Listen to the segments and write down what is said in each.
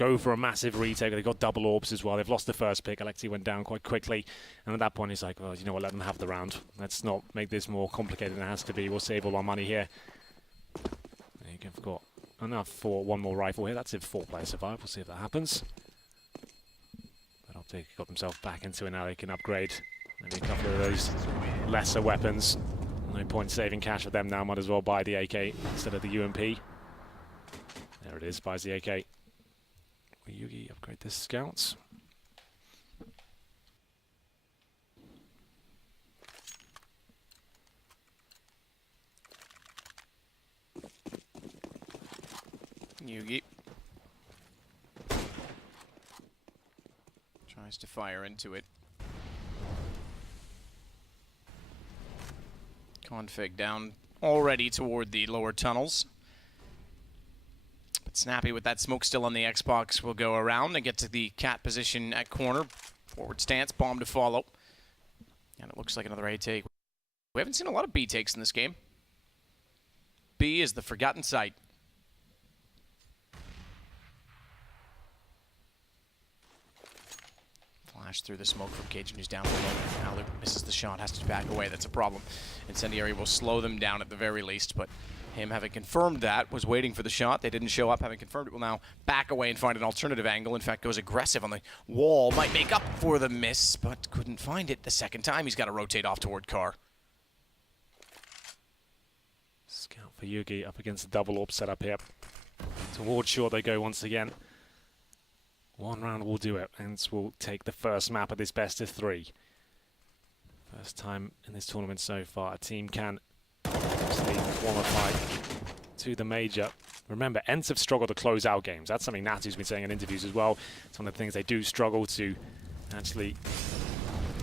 go for a massive retake. They've got double orbs as well. They've lost the first pick. Alexei went down quite quickly. And at that point, he's like, well, you know what, let them have the round. Let's not make this more complicated than it has to be. We'll save all our money here. They've got enough for one more rifle here. That's if 4 players survive. We'll see if that happens. But Optic got themselves back into it now. They can upgrade maybe a couple of those lesser weapons. No point saving cash for them now. Might as well buy the AK instead of the UMP. There it is. Buys the AK. Will Yugi upgrade this Scouts? Yugi tries to fire into it. Config down already toward the lower tunnels. But Snappy with that smoke still on the Xbox will go around and get to the cat position at corner. Forward stance, bomb to follow. And it looks like another A take. We haven't seen a lot of B takes in this game. B is the forgotten sight. Flash through the smoke from Cajun, who's down below. Now misses the shot, has to back away. That's a problem. Incendiary will slow them down at the very least, but him having confirmed that, was waiting for the shot. They didn't show up. Having confirmed it, will now back away and find an alternative angle. In fact, goes aggressive on the wall. Might make up for the miss, but couldn't find it the second time. He's got to rotate off toward Carr. Scout for Yugi up against the double orb setup here. Towards shore they go once again. One round will do it, and we'll take the first map of this best of 3. First time in this tournament so far. A team can obviously qualify to the major. Remember, Ents have struggled to close out games. That's something Natsu's been saying in interviews as well. It's one of the things they do struggle to actually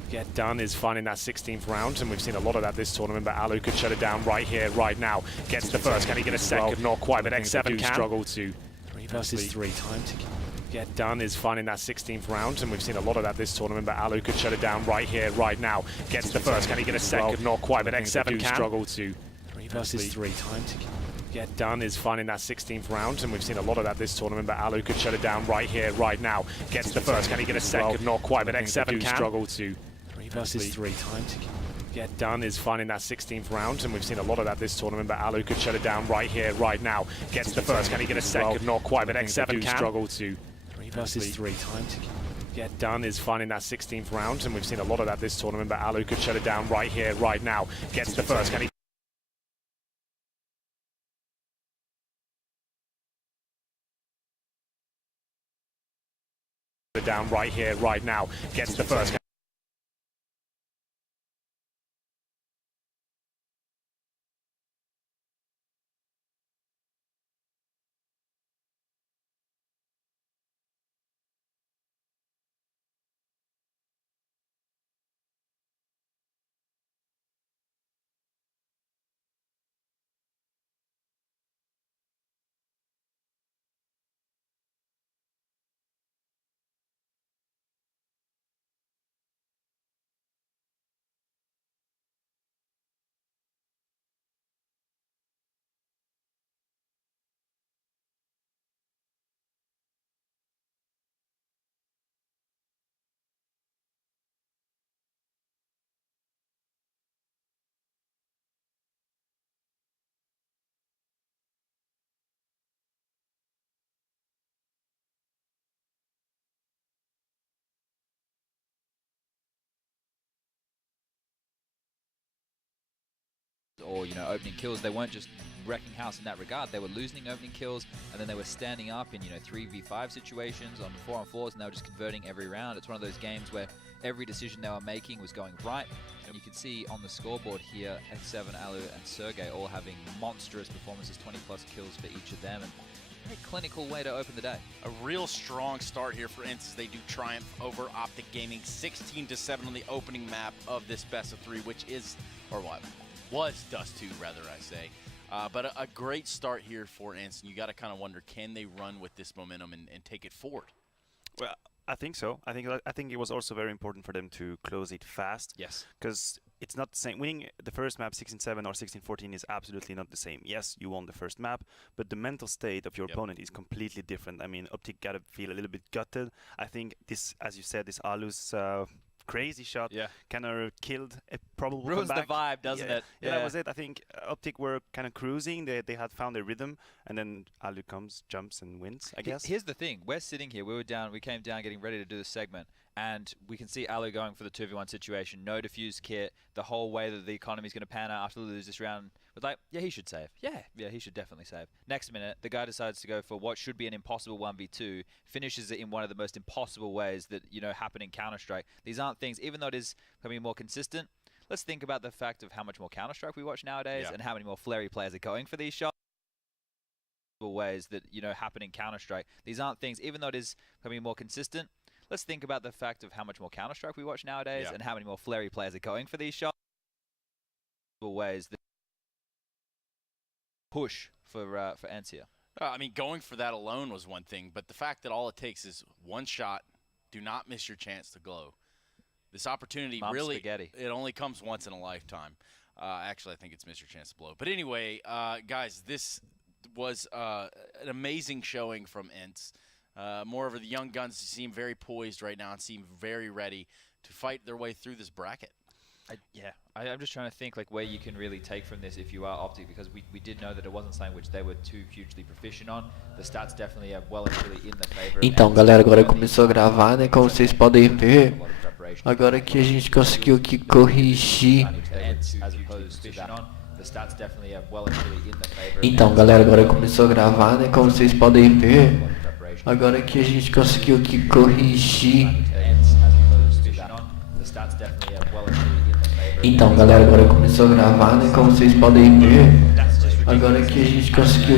get done is finding that 16th round, and we've seen a lot of that this tournament, but Alu could shut it down right here, right now. Gets the first. Can he get a second? Not quite, but X7 can. Struggle to 3 versus 3 time to get done is finding that 16th round, and we've seen a lot of that this tournament, but Alu could shut it down right here, right now. Gets the first. Can he get a second? Not quite, but X7 can. Struggle to 3 versus 3 time to get done is finding that 16th round, and we've seen a lot of that this tournament, but Alu could shut it down right here, right now. Gets the first. Can he get a second? Not quite, but X7 can. Struggle to 3 versus 3 time to get done is finding that 16th round, and we've seen a lot of that this tournament, but Alu could shut it down right here, right now. Gets the first. Can he get a second? Not quite, but X7 can. Struggle to 3 versus 3 time to get done is finding that 16th round, and we've seen a lot of that this tournament, but Alu could shut it down right here, right now. Gets the first. Can he down right here, right now. Gets the first. Or, you know, opening kills. They weren't just wrecking house in that regard. They were losing opening kills, and then they were standing up in, you know, 3v5 situations on 4-on-4s, and they were just converting every round. It's one of those games where every decision they were making was going right. And you can see on the scoreboard here, X7, Alu, and Sergey all having monstrous performances, 20+ kills for each of them. And a very clinical way to open the day. A real strong start here for Ents as they do triumph over Optic Gaming, 16-7 on the opening map of this best of 3, which is, or what? Was Dust 2, rather, I say. But a great start here for Ents, and you got to kind of wonder, can they run with this momentum and take it forward? Well, I think so. I think it was also very important for them to close it fast. Yes. Because it's not the same. Winning the first map 16-7 or 16-14 is absolutely not the same. Yes, you won the first map, but the mental state of your opponent is completely different. I mean, Optic gotta feel a little bit gutted. I think this, as you said, this Alu's crazy shot kind of killed a probable ruins comeback. the vibe, doesn't it? Yeah, that was it. I think Optic were kind of cruising. They had found their rhythm, and then Alu comes, jumps, and wins, I guess. Here's the thing. We're sitting here. We came down getting ready to do this segment, and we can see Alu going for the 2v1 situation. No defuse kit. The whole way that the economy is going to pan out after they lose this round. But like, yeah, he should save. Yeah, he should definitely save. Next minute, the guy decides to go for what should be an impossible 1v2, finishes it in one of the most impossible ways that, you know, happen in Counter-Strike. These aren't things, even though it is becoming more consistent, let's think about the fact of how much more Counter-Strike we watch nowadays and how many more flary players are going for these shots. Ways that, you know, happen in Counter-Strike. These aren't things, even though it is becoming more consistent, let's think about the fact of how much more Counter-Strike we watch nowadays and how many more flary players are going for these shots. Ways that push for Encia. I mean, going for that alone was one thing, but the fact that all it takes is one shot, do not miss your chance to glow. This opportunity it only comes once in a lifetime. Actually, I think it's miss your chance to blow. But anyway, guys, this was an amazing showing from Ents. Moreover, the young guns seem very poised right now and seem very ready to fight their way through this bracket. I'm just trying to think like where you can really take from this if you are Optic, because we did know that it wasn't something which they were too hugely proficient on. The stats definitely are well and truly in the favor. Então, galera, agora começou a gravar, né? Como vocês podem ver, agora que a gente conseguiu aqui corrigir. Então, galera, agora começou a gravar, né? Como vocês podem ver, agora que a gente conseguiu aqui corrigir. Então, galera, agora começou a gravar, né? Como vocês podem ver, agora que a gente conseguiu.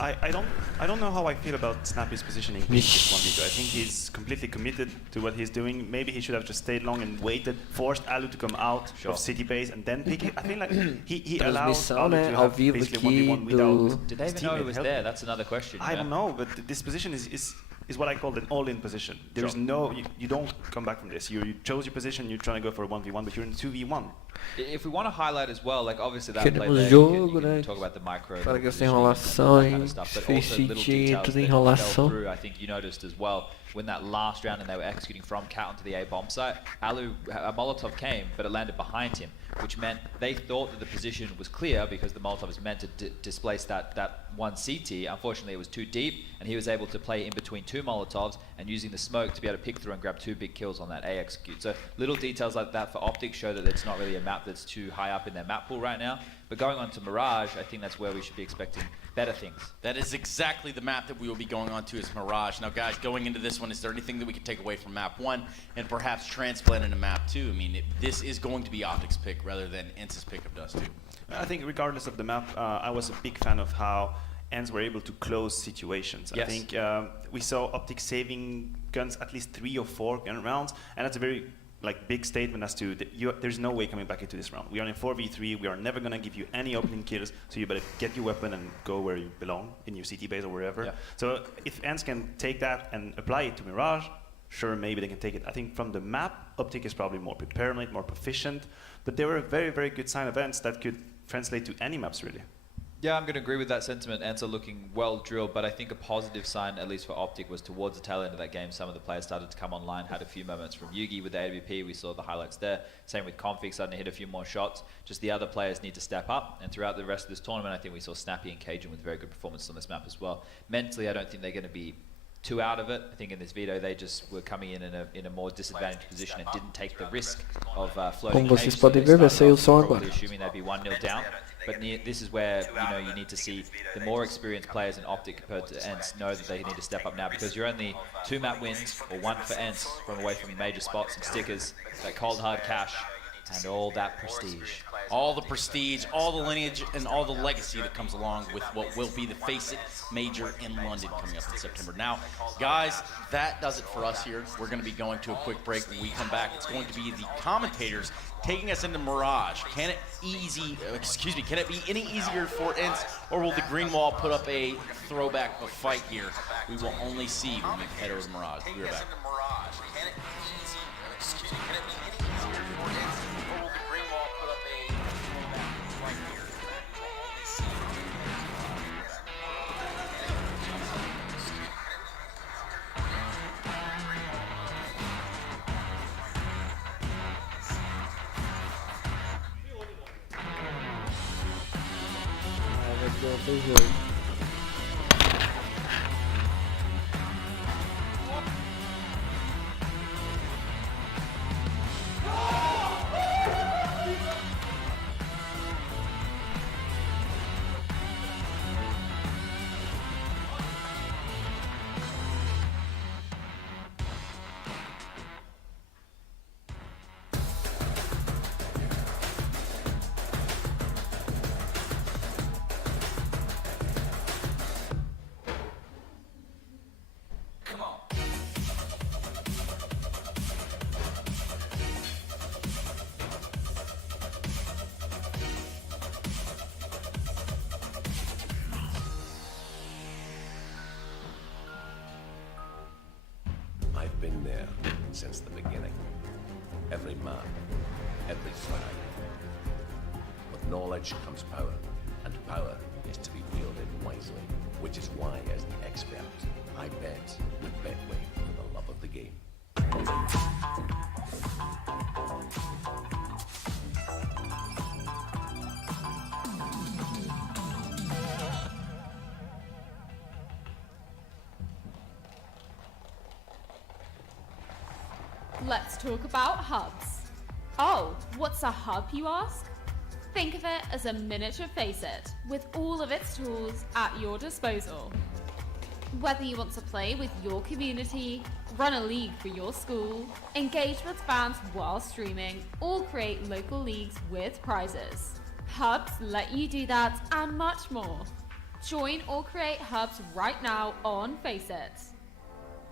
I don't know how I feel about Snappy's positioning in this 1v2. I think he's completely committed to what he's doing. Maybe he should have just stayed long and waited, forced Alu to come out of city base and then pick it. I feel like he allowed Alu to have basically 1v1 without. Did they even know he was there? That's another question. I don't know, but this position is what I call an all-in position. There's no, you don't come back from this. You chose your position, you're trying to go for a 1v1, but you're in 2v1. If we want to highlight as well, like obviously that play there, you can talk about the micro, para que essa enrolação, FACEIT, tudo enrolação. I think you noticed as well when that last round and they were executing from cat onto the A bomb site, Alu, a Molotov came, but it landed behind him, which meant they thought that the position was clear because the Molotov is meant to displace that one CT. Unfortunately, it was too deep, and he was able to play in between two Molotovs and using the smoke to be able to pick through and grab two big kills on that A execute. So little details like that for Optic show that it's not really a map that's too high up in their map pool right now. But going on to Mirage, I think that's where we should be expecting better things. That is exactly the map that we will be going on to is Mirage. Now, guys, going into this one, is there anything that we can take away from map 1 and perhaps transplant into map 2? I mean, this is going to be Optic's pick rather than Ents' pick of Dust 2. I think regardless of the map, I was a big fan of how Ents were able to close situations. Yes. I think we saw Optic saving guns at least 3 or 4 gun rounds, and that's a very big statement as to there's no way coming back into this round. We are in 4v3, we are never going to give you any opening kills, so you better get your weapon and go where you belong, in your CT base or wherever. Yeah. So if Ents can take that and apply it to Mirage, sure, maybe they can take it. I think from the map, Optic is probably more prepared, more proficient, but they were a very, very good sign of Ents that could translate to any maps, really. Yeah, I'm going to agree with that sentiment. Ents are looking well drilled, but I think a positive sign, at least for Optic, was towards the tail end of that game, some of the players started to come online, had a few moments from Yugi with the AWP, we saw the highlights there. Same with Config, starting to hit a few more shots. Just the other players need to step up, and throughout the rest of this tournament, I think we saw Snappy and Cajun with very good performances on this map as well. Mentally, I don't think they're going to be too out of it. I think in this veto they just were coming in a more disadvantaged position and didn't take the risk of floating. Como vocês podem ver, vai sair o som agora. Assuming they'd be 1-0 down. But this is where you need to see the more experienced players in Optic compared to Ents know that they need to step up now, because you're only 2 map wins or 1 for Ents from away from major spots and stickers, that cold hard cash, and all that prestige. All the prestige, all the lineage, and all the legacy that comes along with what will be the FACEIT Major in London coming up in September. Now, guys, that does it for us here. We're going to be going to a quick break. When we come back, it's going to be the commentators taking us into Mirage. Can it be any easier for Ents, or will the Green Wall put up a throwback of fight here? We will only see when we head over to Mirage. We'll be right back. or will the Green Wall put up a right here that you will only see? I've been there since the beginning. Every man, every flag. With knowledge comes power, and power is to be wielded wisely, which is why, as the expert, I bet with Betway for the love of the game. Let's talk about hubs. Oh, what's a hub, you ask? Think of it as a miniature FACEIT with all of its tools at your disposal. Whether you want to play with your community, run a league for your school, engage with fans while streaming, or create local leagues with prizes, hubs let you do that and much more. Join or create hubs right now on FACEIT.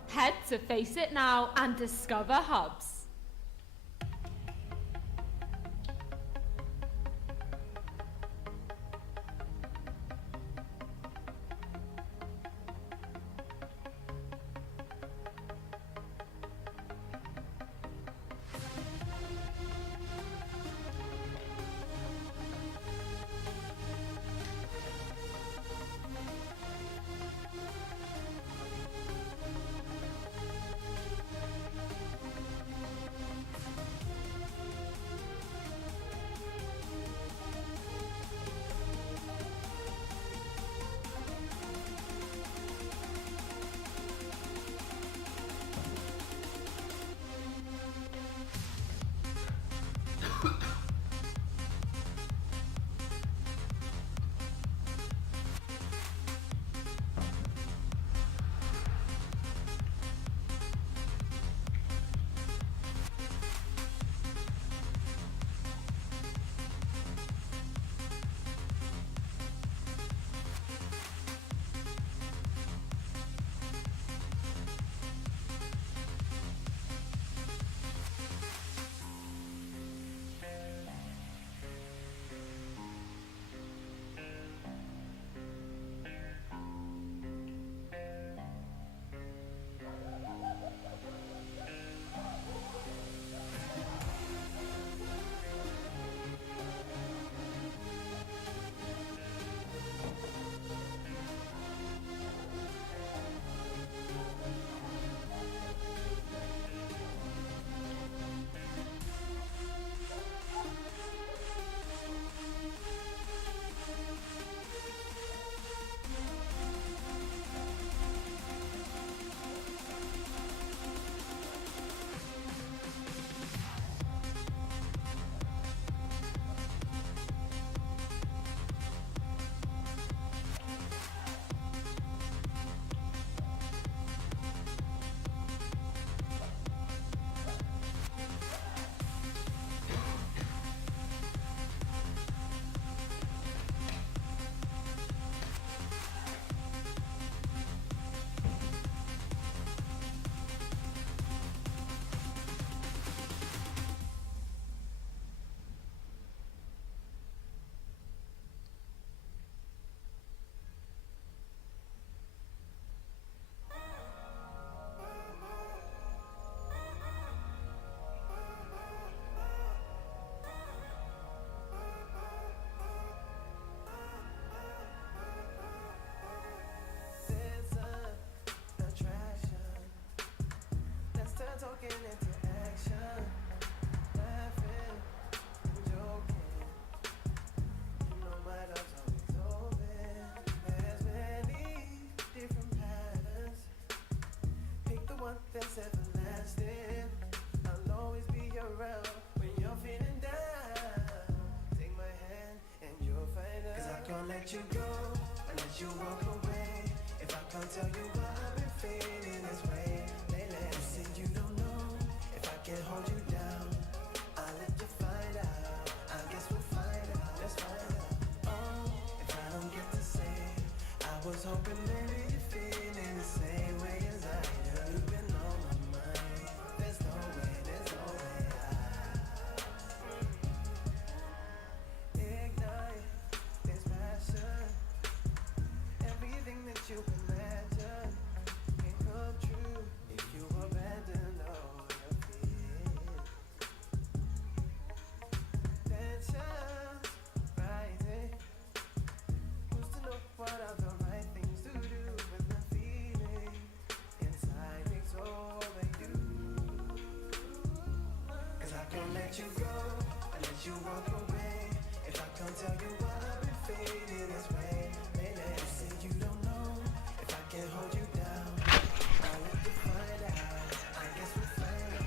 Head to FACEIT now and discover hubs.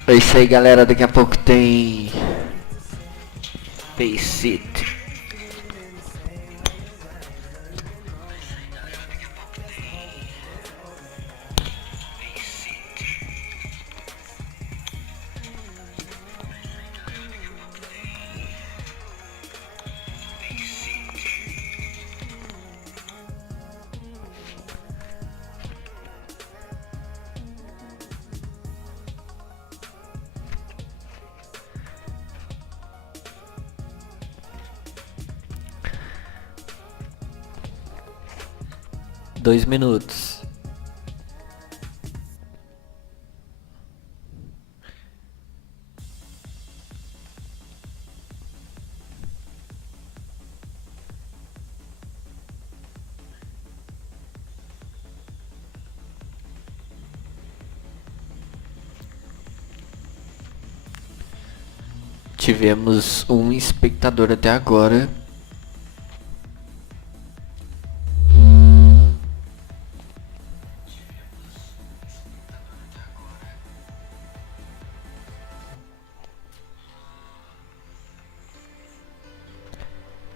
É isso aí, galera, daqui a pouco tem FACEIT. Dois minutos. Tivemos um espectador até agora.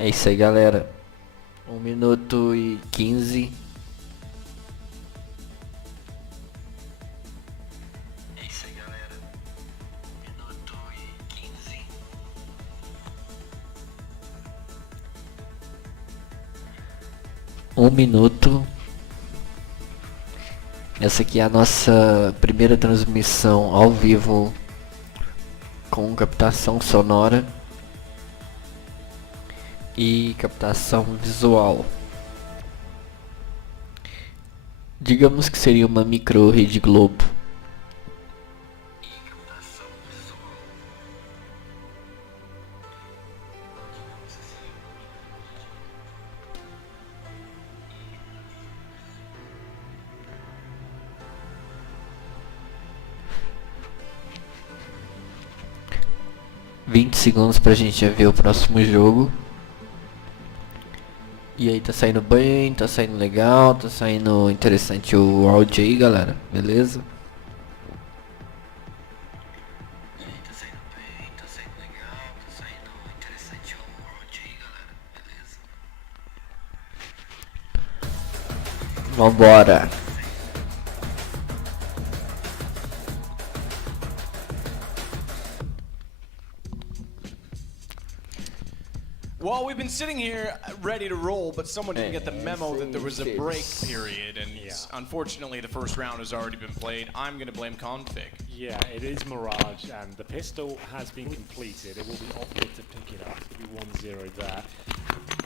É isso aí, galera. 1 minuto e 15. É isso aí, galera. 1 minuto e 15. Um minuto. Essa aqui é a nossa primeira transmissão ao vivo com captação sonora e captação visual. Digamos que seria uma micro rede Globo. E captação visual. 20 segundos pra gente ver o próximo jogo. E aí, tá saindo bem, tá saindo legal, tá saindo interessante o áudio aí, galera, beleza? E aí, tá saindo bem, tá saindo legal, tá saindo interessante o áudio aí, galera, beleza? Vambora! Well, we've been sitting here ready to roll, but someone didn't get the memo that there was a break period, and unfortunately the first round has already been played. I'm going to blame config. Yeah, it is Mirage, and the pistol has been completed. It will be opted to pick it up. It'll be 1-0 there.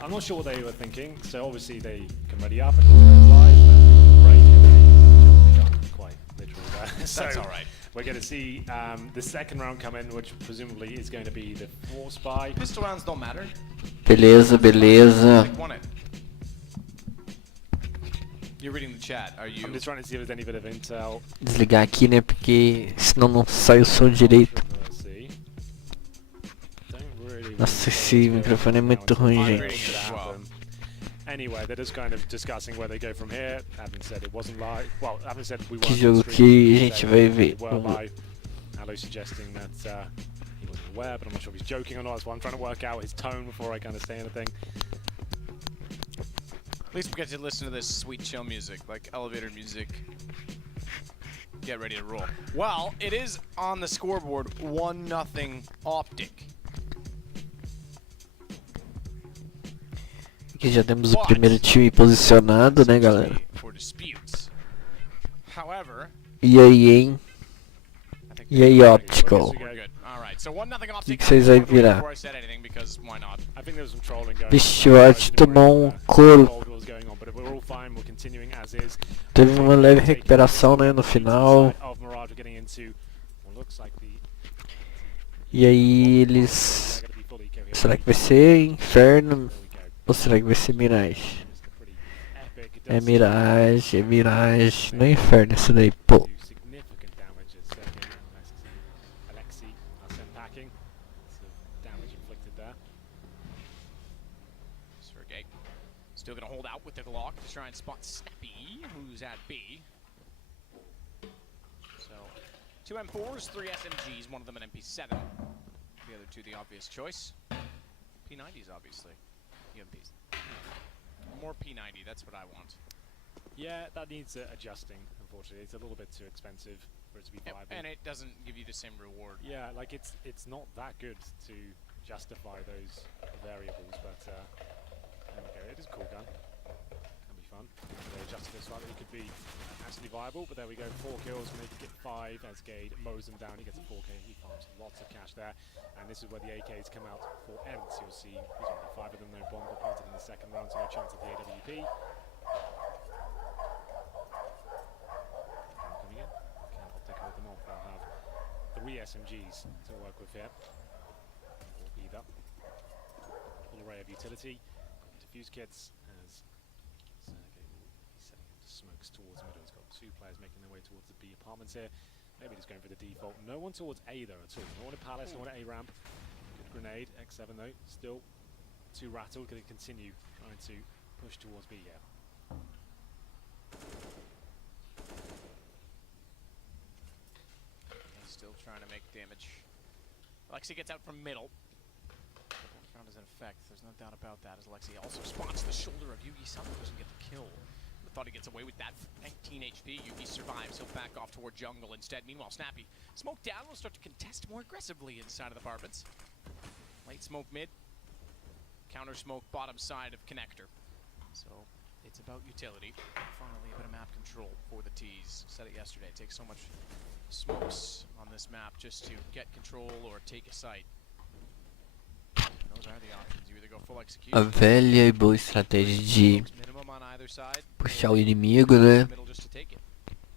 I'm not sure what they were thinking, so obviously they come ready up and go live, but the break and they jumped the gun quite literally there. So That's all right. we're going to see the second round come in, which presumably is going to be the force buy. Pistol rounds don't matter. Beleza, beleza. Config won it. You're reading the chat. Are you? I'm just trying to see if there's any bit of intel. Desligar aqui, né, porque senão não sai o som direito. Let's see. Don't really Nossa, esse microfone é muito ruim, gente. Anyway, they're just kind of discussing where they go from here. Having said it wasn't live. Well, having said we Que weren't jogo on que stream, a gente vai ver? we were live. Hello suggesting that he wasn't aware, but I'm not sure if he's joking or not. That's why I'm trying to work out his tone before I kind of say anything. At least we get to listen to this sweet chill music, like elevator music. Get ready to roll. Well, it is on the scoreboard 1-0 Optic. Aqui já temos o primeiro time posicionado, né, galera? For disputes. However, E aí, hein? I think E aí, Optical? we're good. All right, so 1-0 O Optic. que vocês vão virar? Before I said anything, because why not? I think there was some trolling going Vixe, o Art tomou um couro. Teve uma leve recuperação, né, no final. E aí eles... Será que vai ser Inferno? Ou será que vai ser Mirage? É Mirage, é Mirage. Não é Inferno isso daí, pô. Still gonna hold out with the Glock to try and spot Snappy, who's at B. So, 2 M4s, 3 SMGs, one of them an MP7. The other two the obvious choice. P90s, obviously. UMPs. More P90, that's what I want. Yeah, that needs adjusting, unfortunately. It's a little bit too expensive for it to be Yep, viable. and it doesn't give you the same reward. Yeah, like it's not that good to justify those variables, but there we go. It is a cool gun. Can be fun. They adjusted it slightly. It could be actually viable, but there we go. 4 kills, make it 5 as Gade mows him down. He gets a 4K. He farms lots of cash there, and this is where the AKs come out for Ents. You'll see there's only 5 of them. No bomb got planted in the second round, so no chance of the AWP. Coming in. Can't take them off. They'll have 3 SMGs to work with here. Or either. Full array of utility. Defuse kits as Sergey will be setting up the smokes towards middle. He's got 2 players making their way towards the B apartments here. Maybe just going for the default. No one towards A though at all. No one at Palace, no one at A ramp. Good grenade. X7 though. Still too rattled. Going to continue trying to push towards B here. He's still trying to make damage. Alexi gets out from middle. Round is in effect, there's no doubt about that, as Alexi also spots the shoulder of Yugi. Somehow doesn't get the kill. I thought he gets away with that. 19 HP, Yugi survives, he'll back off toward jungle instead. Meanwhile, Snappy, smoke down, will start to contest more aggressively inside of the apartments. Late smoke mid, counter smoke bottom side of connector. So, it's about utility. Finally, a bit of map control for the T's. Said it yesterday, it takes so much smokes on this map just to get control or take a site. A velha e boa estratégia de puxar o inimigo, né?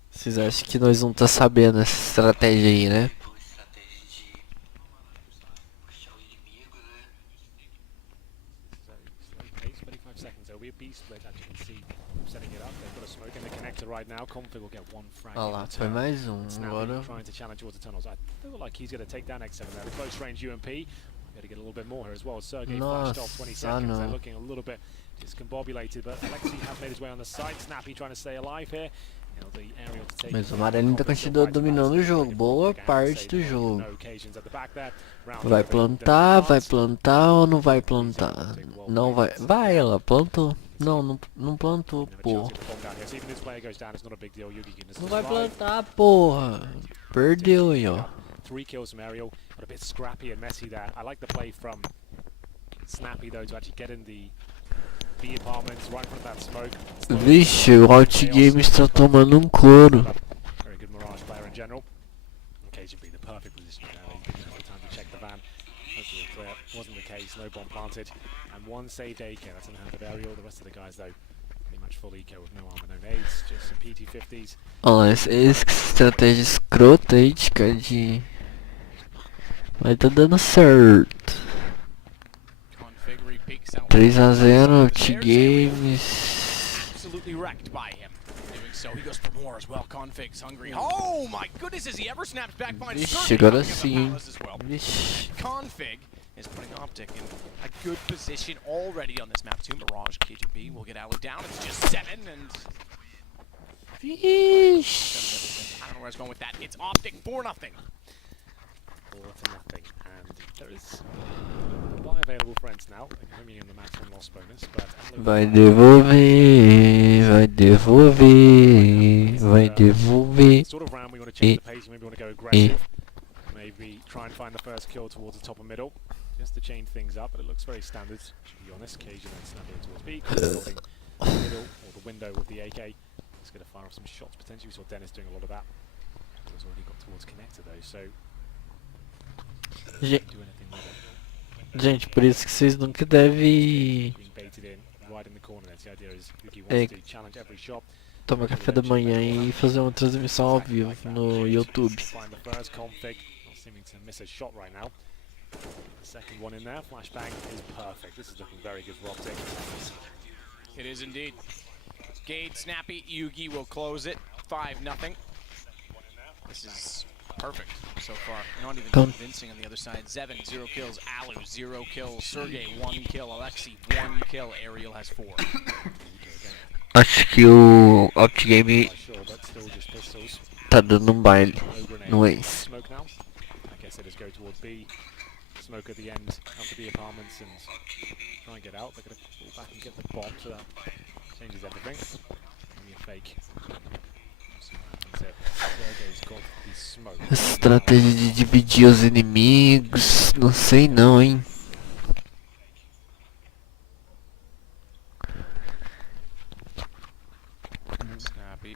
Vocês acham que nós não tá sabendo essa estratégia aí, né? Olha lá, foi mais um agora. Got to get a little bit more here as well. Sergey flashed off 20 seconds. They're looking a little bit discombobulated, but Alexi has made his way on the side. Snappy trying to stay alive here. Mas o amarelinho tá continuando dominando o jogo, boa parte do jogo. Vai plantar ou não vai plantar? Não vai. Vai, ela plantou. Não, não plantou, porra. Não vai plantar, porra. Perdeu aí, ó. 3 kills from Ariel, but a bit scrappy and messy there. I like the play from Snappy though to actually get in the B apartments right in front of that smoke. Vixe, o Outgame está tomando um couro. Very good Mirage player in general. Occasion be the perfect position now. He didn't have the time to check the van. Hopefully clear. Wasn't the case. No bomb planted. And 1 saved AK. That's in the hand of Ariel. The rest of the guys though pretty much full eco with no armor, no nades, just some PT-50s. Olha, essa estratégia escrota aí de... Mas tá dando certo. 3-0, Outgames. Absolutely wrecked by him. Doing so, he goes for more as well. Config's hungry. Oh my goodness, as he ever snaps back, finds Vixe, agora sim. Vixe. Config is putting Optic in a good position already on this map too. Mirage, KGB will get Alu down. It's just 7 and... Vixe. I don't know where I was going with that. It's Optic 4-0. 4-0. And there is a buy available for Ents now. They're coming in the maximum loss bonus, but Vai devolver, vai devolver, vai devolver. sort of round we want to change the pace, maybe want to go aggressive. Maybe try and find the first kill towards the top and middle, just to change things up, but it looks very standard, to be honest. Cajun and snapping towards B, holding the middle or the window with the AK. He's going to fire off some shots potentially. We saw Dennis doing a lot of that. He's already got towards connector though, so Ge- do anything with it. Gente, por isso que vocês nunca devem Being baited in, right in the corner. That's the idea is Yuki É. wants to challenge every shot. tomar café da manhã e fazer uma transmissão ao vivo no YouTube. Find the first config, not seeming to miss a shot right now. The second one in there, flashbang is perfect. This is looking very good for Optic. It is indeed. Gade snappy, Yugi will close it. 5-0. This is perfect so far. Not even convincing on the other side. Zevin, 0 kills. Alu, 0 kills. Sergey, 1 kill. Alexi, 1 kill. Ariel has 4. Acho que o Optigame Sure, but still just pistols. tá dando um baile No grenade. no Ace. Smoke now. I guess they just go towards B. Smoke at the end of the apartments and try and get out. They're going to pull back and get the bomb, so that changes everything. Maybe a fake. See what happens here. Sergey's got the smoke. Estratégia de dividir os inimigos, não sei não, hein. Snappy.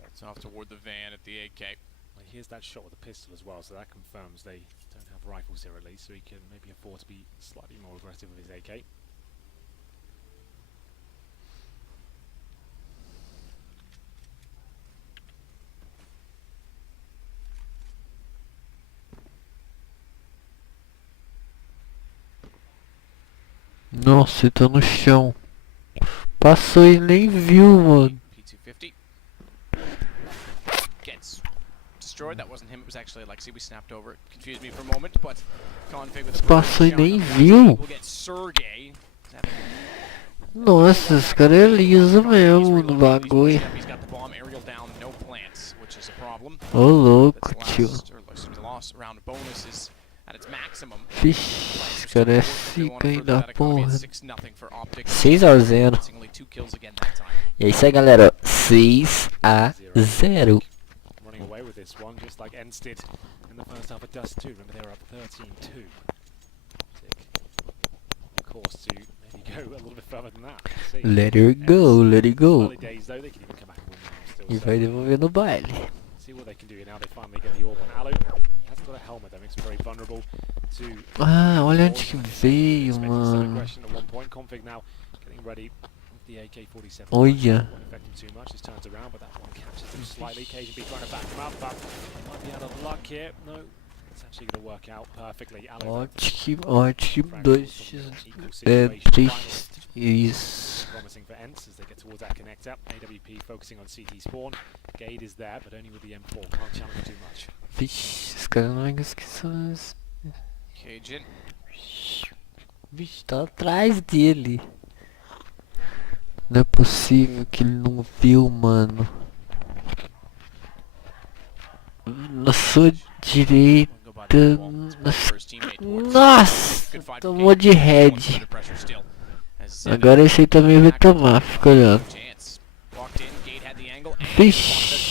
That's off toward the van at the AK. Well, here's that shot with the pistol as well, so that confirms they don't have rifles here at least, so he can maybe afford to be slightly more aggressive with his AK. Nossa, ele tá no chão. Passou e nem viu, mano. P250 gets destroyed. That wasn't him. It was actually Alexi. We snapped over it. Confused me for a moment, but config with the Passou e shot. nem Alexi viu. will get Sergey. Nossa, esse cara é liso mesmo no bagulho. He's got the bomb. Ariel down. No plants, which is a problem. Ô louco, That's tio. the last round bonus is at its maximum. Vixe, esse cara é zica aí da porra. 6-0 for Optic. 6-0. Only 2 kills again that time. E é isso aí, galera. 6-0. Running away with this one, just like Ents did in the first half of Dust 2. Remember, they were up 13-2. Of course, to maybe go a little bit further than that. See. Let her go, let it go. Early days, though, they can even come back and win now still. E So vai devolver no baile. see what they can do here now. They finally get the orb on Alu. He hasn't got a helmet, that makes him very vulnerable to. Ah, olha onde que veio, Expecting some mano. aggression at one point. Config now getting ready with the AK-47. Olha. Won't affect him too much. Just turns around, but that one catches him slightly. Cajun B trying to back him up, but he might be out of luck here. No, it's actually going to work out perfectly. Alu Ótimo, 2x, 3x, isso. promising for Ents as they get towards that connector. AWP focusing on CT spawn. Gade is there, but only with the M4. Can't challenge too much. Vixe, esse cara não é esquecendo. Cajun. Vixe, tá atrás dele. Não é possível que ele não viu, mano. Na sua direita. Nossa, tomou de head. Agora esse aí também vai tomar, fica olhando. Vixe.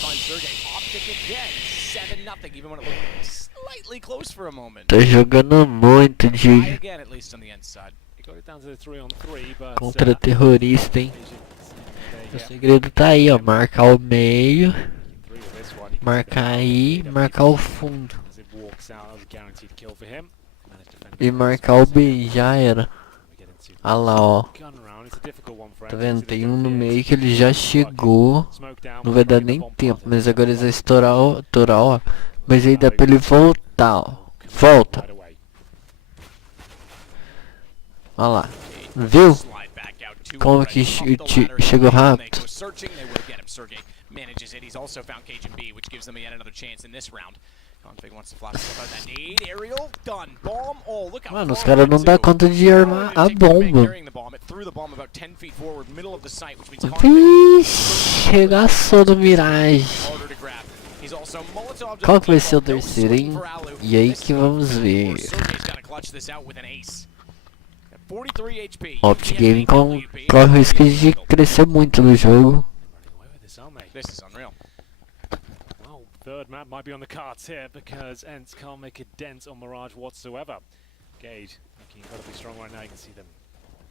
Tá jogando muito de Got it down to the 3-on-3, but contra terrorista, hein. O segredo tá aí, ó. Marcar o meio, marcar aí, marcar o fundo. as it walks out, that was a guaranteed kill for him. Managed to fend E off marcar o B, já era. We get into Ah lá, ó. gun round. It's a difficult one for Tá Ents. vendo? See, Tem they um don't no get meio que ele já chegou. smoke down, Não vai dar bring the nem bomb tempo, path mas in. agora eles vão estourar, ó. Mas aí dá pra ele voltar, ó. Volta. Right away. Olha lá. Viu? Como que chegou rápido? Manages it. He's also found Cajun B, which gives them yet another chance in this round. Config wants to flash himself out that nade. Ariel done. Bomb. Oh, look how Mano, os far caras não it dá went to. conta de armar a Take the big bomba. carrying the bomb. It threw the bomb about 10 feet forward, middle of the site, which means Config Vixe, regaçou do Mirage. harder to grab. He's also Molotov. Qual que vai ser o terceiro, hein? E aí que vamos ver. Opt Gaming corre o risco de crescer muito no jogo. This is unreal. Well, third map might be on the cards here because Ents can't make a dent on Mirage whatsoever. Gage looking incredibly strong right now. You can see them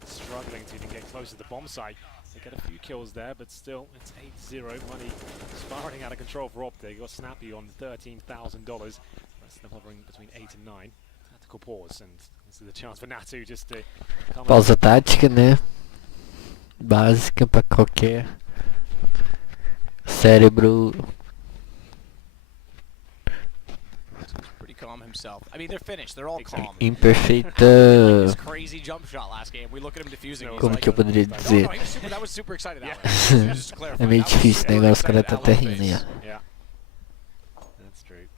struggling to even get close to the bomb site. They get a few kills there, but still, it's 8-0. Money spiraling out of control for Optic. Got Snappy on $13,000. Rest of them hovering between 8 and 9. Tactical pause, and this is a chance for Natu just to come Pausa tática, né? Básica pra qualquer cérebro. Pretty calm himself. I mean, they're finished. They're all calm. Imperfeita. This crazy jump shot last game. We look at him defusing. He's Como like, que eu poderia no, dizer? no, he was super, that was super excited. Alex. Just to clarify, É meio that was difícil o super negócio, o cara excited tá até Alex rindo face. já. Yeah, that's true.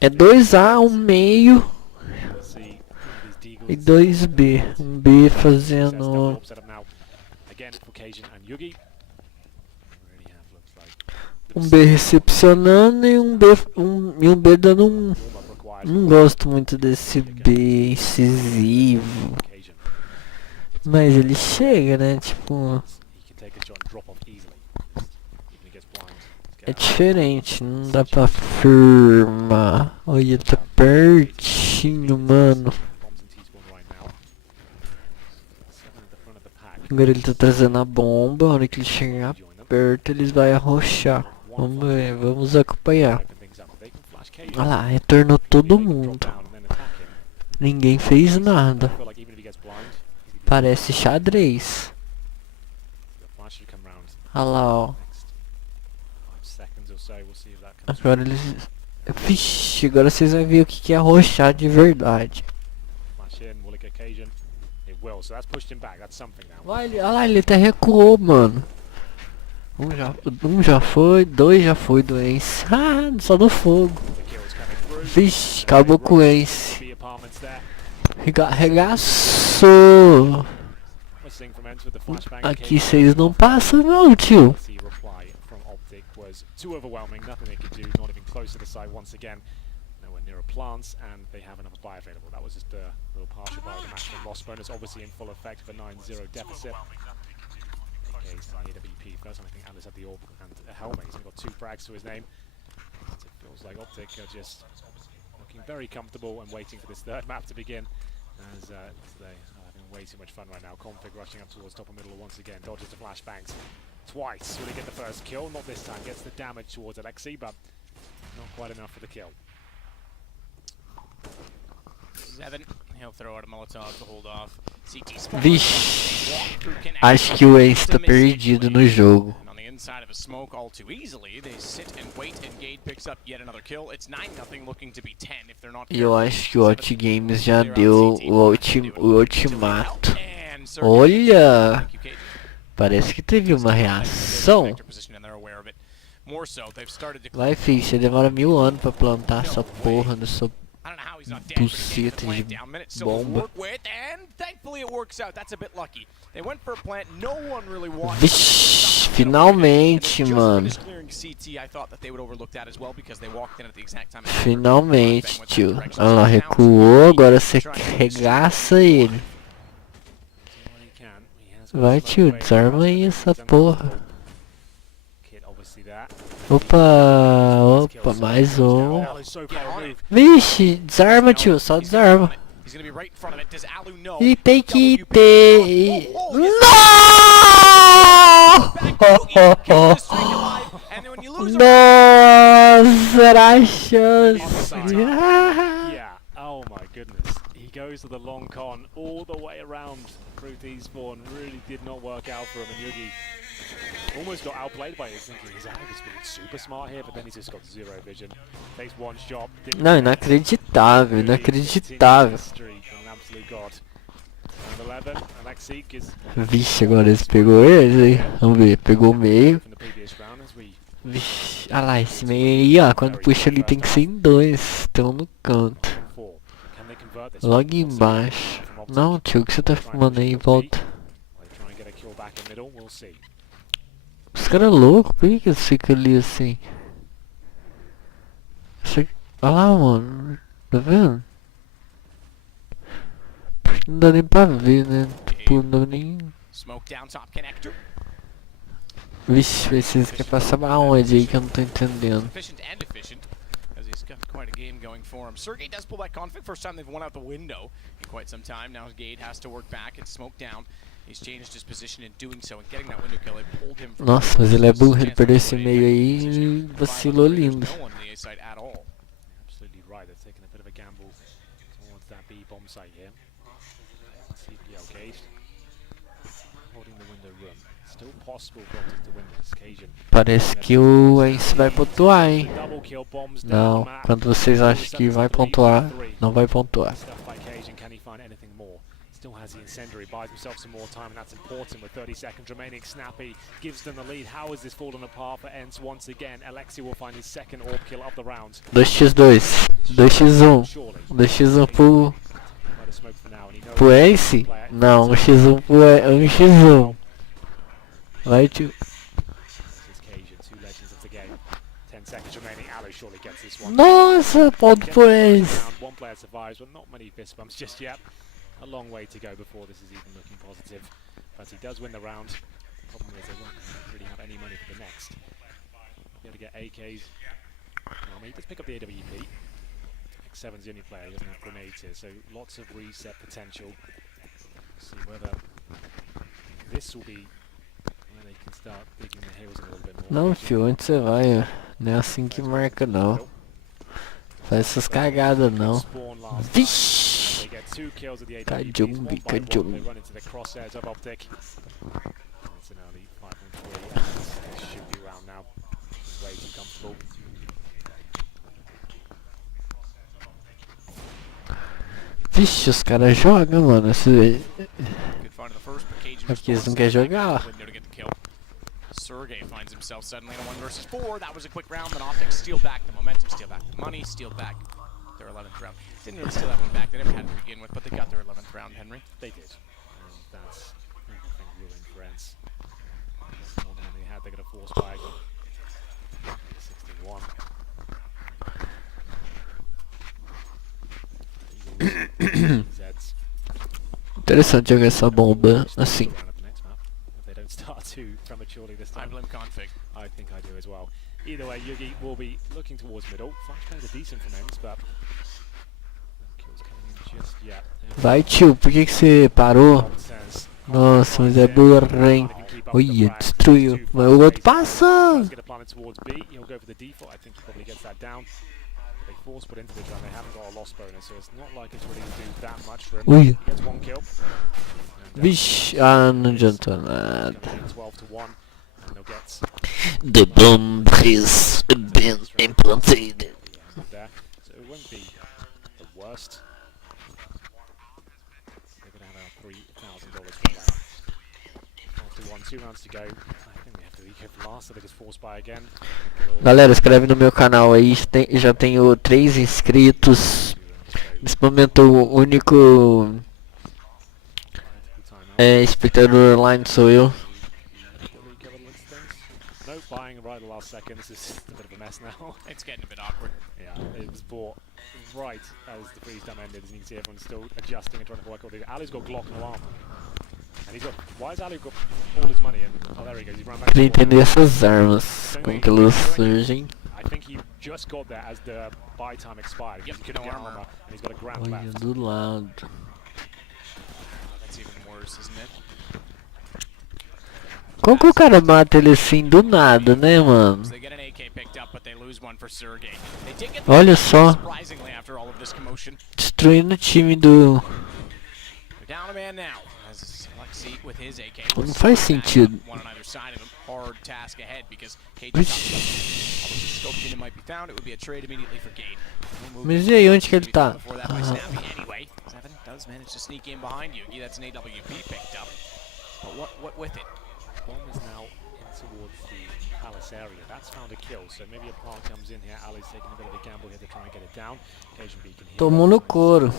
É 2A, um meio See these e Deagles 2B. Um B success, fazendo double up setup now. Again for Cajun and Yugi. Really have looks like um B recepcionando e um B dando um. warm-up required Não gosto muito desse B incisivo. Cajun. Mas ele chega, né? Tipo, He can take a shot and drop off easily. Even he gets blind. é diferente, não dá pra afirmar. Olha, tá pertinho, mano. Bombs in T-spawn right now. 7 at the front of the pack. Agora ele tá trazendo a bomba, a hora que ele chegar Join them. perto eles vai arrochar. Vamos ver, vamos acompanhar. Open things up. They can flash Cajun. Olha lá, retornou todo They can drop mundo. down and then attack him. Ninguém fez nada. I feel like even if he gets blind, he's gonna Parece xadrez. the flash should come round Olha lá, ó. next 5 seconds or so. We'll see if that comes Agora eles... Vixe, agora vocês vão ver o que é arrochar de verdade. flash in. Will it get Cajun? It will. So that's pushed him back. That's something now. Olha lá, ele até recuou, mano. Um já foi, dois já foi do Ace. Ah, só no fogo. The kills coming through. Vixe, acabou com o Ace. The apartments there. Arregaçou. We're seeing from Ents with the flashbang. Aqui vocês não passam não, tio. The reply from Optic was too overwhelming. Nothing they could do. Not even close to the site once again. Nowhere near a plants, and they have another buy available. That was just a little partial buy. The maximum loss bonus, obviously in full effect for 9-0 deficit. AK's the AWP first, and I think Alice had the orb and a helmet. He's got 2 frags to his name. It feels like Optic are just looking very comfortable and waiting for this third map to begin. As they are having way too much fun right now. Config rushing up towards top and middle once again. Dodges the flashbangs twice. Will he get the first kill? Not this time. Gets the damage towards Alexei, but not quite enough for the kill. 7. He'll throw out a Molotov to hold off. CT spawn. Vixe, acho que o Ace tá perdido no jogo. And on the inside of a smoke all too easily, they sit and wait, and Gade picks up yet another kill. It's 9-0, looking to be 10 if they're not. E eu acho que o Hot Games já deu o ultimato. Olha, parece que teve uma reação. Vai, filho, você demora 1000 anos pra plantar essa porra nessa buceta de bomba. Vixe, finalmente, mano. Finalmente, tio. Olha lá, recuou, agora você regaça ele. Vai, tio, desarma aí essa porra. Opa, mais um. Vixe, desarma, tio, só desarma. E tem que ter... Nossa, era a chance. Yeah, oh my goodness. He goes to the long con all the way around through T-spawn. Really did not work out for him, and Yugi almost got outplayed by his thinking. He's being super smart here, but then he's just got 0 vision. Takes one shot. Não, inacreditável, inacreditável. Vixe, agora ele pegou ele, hein? Vamos ver, pegou o meio. Vixe, olha lá, esse meio aí, ó, quando puxa ali tem que ser em 2, estão no canto. Logo embaixo. Não, tio, o que você tá fumando aí? Volta. Os caras loucos, por que eles ficam ali assim? Olha lá, mano. Tá vendo? Não dá nem pra ver, né? Tipo, não dá nem... Smoke down top connector. Vixe, vocês querem passar aonde aí que eu não tô entendendo. Efficient and efficient, as he's got quite a game going for him. Sergey does pull that config. First time they've won out the window in quite some time. Now Gade has to work back and smoke down. He's changed his position in doing so and getting that window kill. It pulled him from. Nossa, mas ele é burro, ele perdeu esse meio aí e vacilou lindo. No one on the A side at all. Absolutely right. They're taking a bit of a gamble towards that B bomb site here. CPL Cage holding the window room. Still possible for Optic to win this occasion. Parece que o Ace vai pontuar, hein? Double kill bombs Não, down the map. quando vocês acham que vai pontuar, não vai pontuar. Stuff by Cage, and can he find anything more? Still has the incendiary, buys himself some more time, and that's important with 30 seconds remaining. Snappy gives them the lead. How is this falling apart for Ents once again? Alexi will find his second orb kill of the round. 2x2, 2x1, 2x1 pro Ace? Não, 1x1 pro 1x1. Vai, tio. Nossa, ponto pro Ace. One player survives, but not many fist bumps just yet. A long way to go before this is even looking positive. But he does win the round. The problem is they won't really have any money for the next. Be able to get AKs. Well, I mean, he does pick up the AWP. X7's the only player, he doesn't have grenades here, so lots of reset potential. See whether this will be where they can start digging the hills a little bit more. Não, tio, onde você vai? Ó? Não é assim que marca, não. Faz essas cagadas, não. Vixe! Cajumbi, cajumbi. Vixe, os caras jogam, mano. É porque eles não querem jogar. Sergey finds himself suddenly in a 1 versus 4. That was a quick round, then Optics steal back the momentum, steal back the money, steal back their 11th round. Didn't really steal that one back, they never had it to begin with, but they got their 11th round, Henry. They did. And that's everything ruined for Ents. More than they had, they got a force by 61. Interessante jogar essa bomba assim. I blame config. I think I do as well. Either way, Yugi will be looking towards middle. Flash plays are decent from Ents, but kills coming in just yet. Vai, tio, por que você parou? Nossa, mas é burro, hein? Olha, destruiu. Mas o outro passa! Ui. Vixe, ah, não adiantou nada. The bomb has been implanted. So it won't be the worst. They're going to have $3,000 for that. After 2 rounds to go. I think we have to be careful last, so they just force buy again. Galera, inscreve no meu canal aí, já tenho 3 inscritos. Nesse momento o único espectador online sou eu. No buying right at the last second. This is a bit of a mess now. It's getting a bit awkward. Yeah, it was bought right as the freeze time ended. As you can see, everyone's still adjusting and trying to work all the. Ali's got Glock no armor. And he's got. Why has Ali got all his money? And oh, there he goes. He's run back. Queria entender essas armas, como que elas surgem. I think he just got there as the buy time expired. Yep, he couldn't get armor, and he's got a grand Olha left. do lado. That's even worse, isn't it? Como que o cara mata ele assim do nada, né, mano? They get an AK picked up, but they lose one for Sergey. They did get Olha só, surprisingly after all of this commotion. destruindo o time do... They're down a man now. As Alexi with his AK. Não faz sentido. One on either side of him. Hard task ahead because Cage Scope might be found. It would be a trade immediately for Gade. Mas e aí, onde que ele tá? Anyway, Seven does manage to sneak in behind Yugi. That's an AWP picked up. But what with it? Bomb is now in towards the palace area. That's found a kill, so maybe a plant comes in here. Ali's taking a bit of a gamble here to try and get it down. Occasion beacon here. Tomou no couro.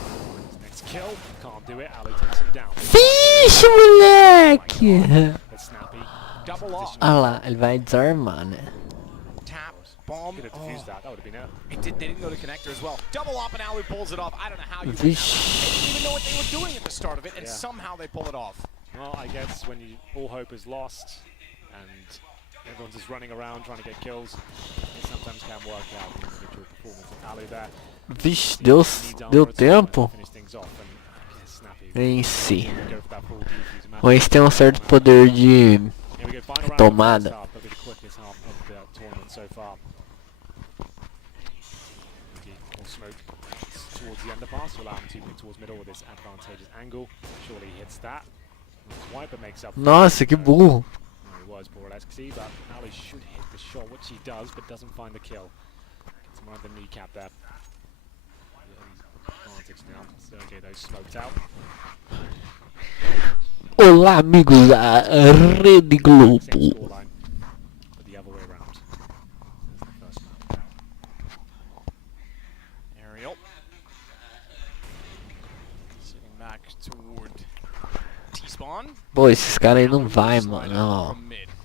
Next kill, can't do it. Ali takes him down. Vixe, moleque! But Snappy Double off. Ah lá, ele vai desarmar, né? Tap, bomb. Could have defused that. That would have been it. They didn't go to connector as well. Double off and Alu pulls it off. I don't know how you win that. Vixe. They didn't even know what they were doing at the start of it, and Yeah. somehow they pull it off. Well, I guess when all hope is lost and everyone's just running around trying to get kills, it sometimes can work out. Individual performance of Ali there. Vixe, deu tempo Finish things off and I guess Snappy em si. go for that full defuse. O Ace tem um certo poder de Here we go, final round tomada. of the first half. That'll be the quickest half of the tournament so far. Indeed, more smoke towards the underpass to allow him to move towards middle with this advantageous angle. Surely he hits that. Wiper makes up. Nossa, que burro. He was poor at XC, but Ali should hit the shot, which he does, but doesn't find the kill. Gets him around the kneecap there. Advantage now. Sergey though smoked out. Olá, amigos da Rede Same Globo. scoreline, but the other way around. There's the first map. Ariel. Sitting back toward T-spawn. Pô, esses caras aí não vai, mano. Ó,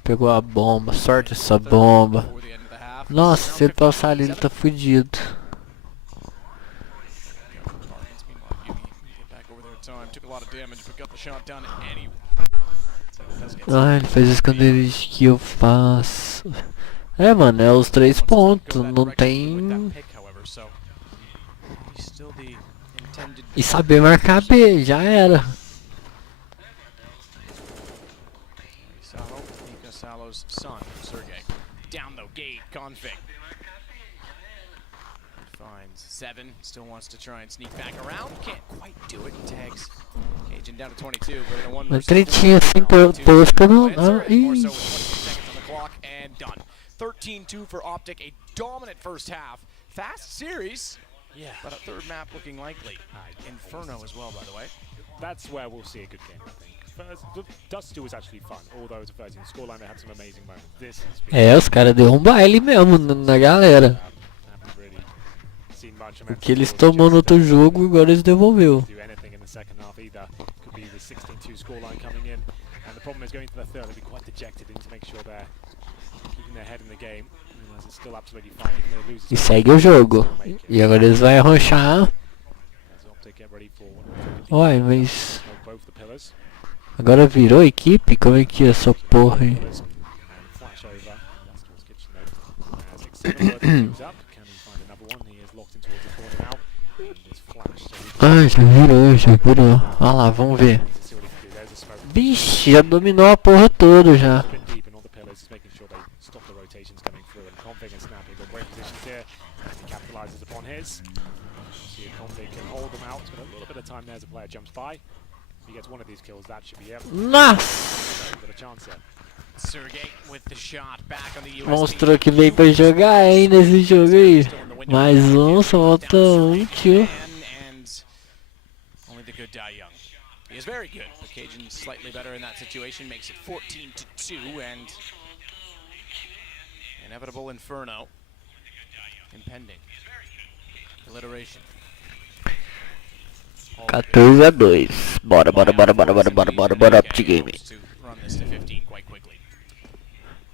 pegou a bomba, sorte essa bomba. Before the end of the half. Nossa, se ele passar ali, ele tá fudido. Ah, ele fez isso quando ele diz que eu faço. É, mano, é os 3 pontos, não tem... E saber marcar B, já era. Salo's son, Sergey. Down though, gate, config. Finds 7, still wants to try and sneak back around. Can't quite do it. Tags Cajun down to 22, but in a 1 Mas versus 2. tretinha assim, tosca não... Ah, More so ih. with 22 seconds on the clock, and done. 13-2 for Optic, a dominant first half. Fast series, Yeah. but a third map looking likely. Inferno as well, by the way. That's where we'll see a good game, I think. First, the Dust 2 was actually fun, although it's a 13 scoreline, they had some amazing moments. This has been É, os caras deu um baile mesmo na galera. haven't really seen much O que eles tomou no outro jogo, agora eles devolveu. do anything in the second half either. Could be the 16-2 scoreline coming in, and the problem is going to the third, they'll be quite dejected and to make sure they're keeping their head in the game. Realize it's still absolutely fine, even though they lose. E segue o jogo. E agora eles vão arranchar. As Optic get ready for Uai, mas... smoke both the pillars. Agora virou equipe? Como é que é essa porra aí? And flash over. That's towards kitchen though. As X7 moves up, can he find another one? He is locked in towards the corner now. And it's flash, so he Ai, já virou, já virou. Olha lá, vamos ver. needs to see what he can do. There's a smoke. Vixe, já dominou a porra toda já. A bit deep in all the pillars, just making sure they stop the rotations coming through. And Config and Snappy got great positions here as he capitalizes upon his. See if Config can hold them out. But a little bit of time there as a player jumps by. If he gets one of these kills, that should be it. Nossa! Got a chance here. Sergey with the shot back on the USD. Mostrou que veio pra jogar ainda esse jogo aí. Mais um, só falta um, tio. And only the good die young. He is very good. The Cajun slightly better in that situation, makes it 14-2, and inevitable Inferno impending. Alliteration. 14-2. Bora, bora, bora, bora, bora, bora, bora, bora, Optic Game. To run this to 15 quite quickly.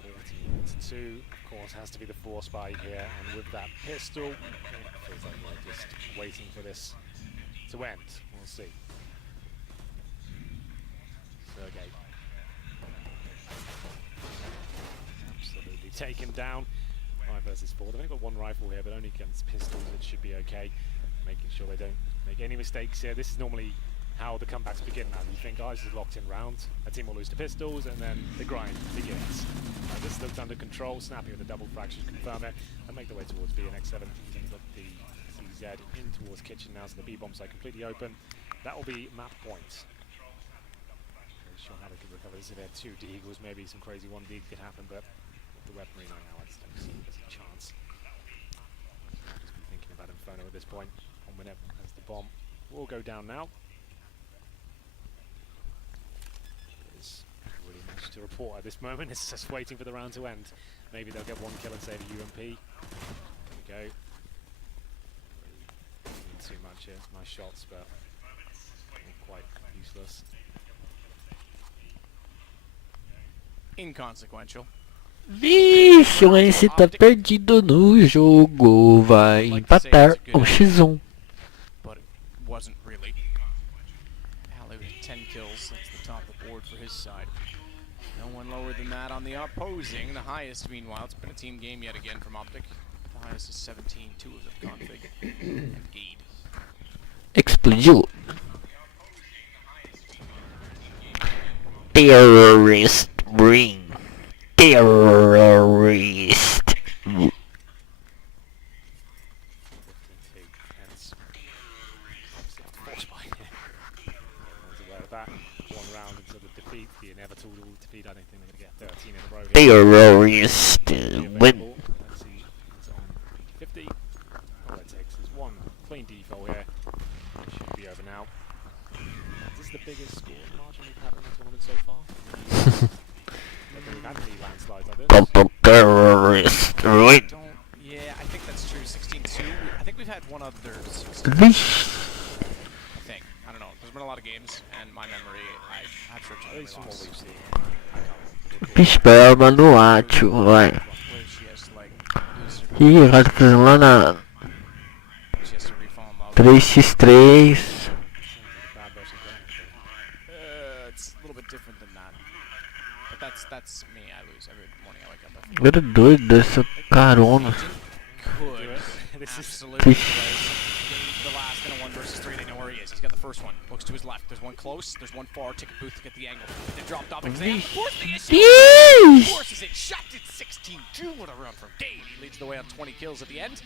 14-2, of course, has to be the force buy here, and with that pistol, it feels like we're just waiting for this to end. We'll see. Sergey. Absolutely taken down. 5 versus 4. They've only got one rifle here, but only against pistols it should be okay. Making sure they don't make any mistakes here. This is normally how the comebacks begin now. You think, guys, is locked in rounds, a team will lose to pistols, and then the grind begins. This looks under control. Snappy with the double frag should confirm it and make the way towards B and X7. He's got the CZ in towards kitchen now, so the B bomb side completely open. That will be map point. Not sure how they could recover this if they had 2 Deagles. Maybe some crazy 1 Deagle could happen, but with the weaponry right now, I just don't see there's a chance. Just be thinking about Inferno at this point. 1 minute as the bomb will go down now. There's not really much to report at this moment. It's just waiting for the round to end. Maybe they'll get 1 kill and save a UMP. There we go. Not too much here. Nice shots, but quite useless. inconsequential. Vixe, o NC tá perdido no jogo. Vai empatar o X1. But it wasn't really. Halu with 10 kills. That's the top of the board for his side. No one lower than that on the opposing. The highest, meanwhile, it's been a team game yet again from Optic. The highest is 17, 2 of them config. And Gade. Explodiu. Terrorist ring. Terrorist. Terrorist win. Let's see, it's on 50. All it takes is one clean default here. It should be over now. Is this the biggest score margin we've had in the tournament so far? I don't think we've had any landslides like this. Terrorist win. Yeah, I think that's true. 16-2. I think we've had one other 16. Vixe. I think. I don't know. There's been a lot of games, and my memory, I'm sure At least from what lost. we've seen. Esperma no átio, vai. Where she has to, like, lose her- Ih, o cara tá fazendo lá na she has to refall in love. 3x3. Bad versus bad. It's a little bit different than that. But that's me. I lose every morning. I wake up. Agora doido essa carona. Could This is absolutely Fish. play the last in a 1 versus 3. They know where he is. He's got the first one. Looks to his left. There's one close. There's one far. Ticket booth to get the angle. They dropped off because they have to force the issue. Vixe. Forces it. Shot it 16-2. What a run from Gade. He leads the way on 20 kills at the end.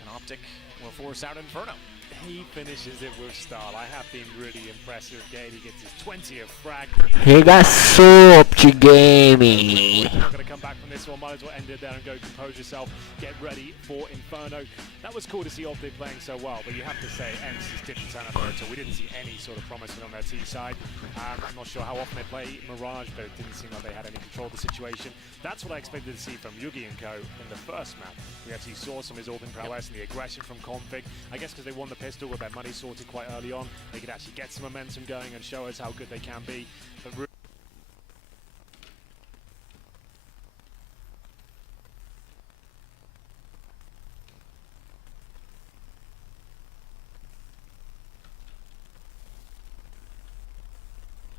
And Optic will force out Inferno. he finishes it with style. I have been really impressed with Gade. He gets his 20th frag. Regaçou Optic Game. Not going to come back from this one. Might as well end it there and go compose yourself. Get ready for Inferno. That was cool to see Optic playing so well, but you have to say Ents didn't turn up at all. We didn't see any sort of promise on their T side. I'm not sure how often they play Mirage, but it didn't seem like they had any control of the situation. That's what I expected to see from Yugi and Co. in the first map. We actually saw some of his Orphan prowess and the aggression from Config. I guess because they won the pistol with their money sorted quite early on, they could actually get some momentum going and show us how good they can be. But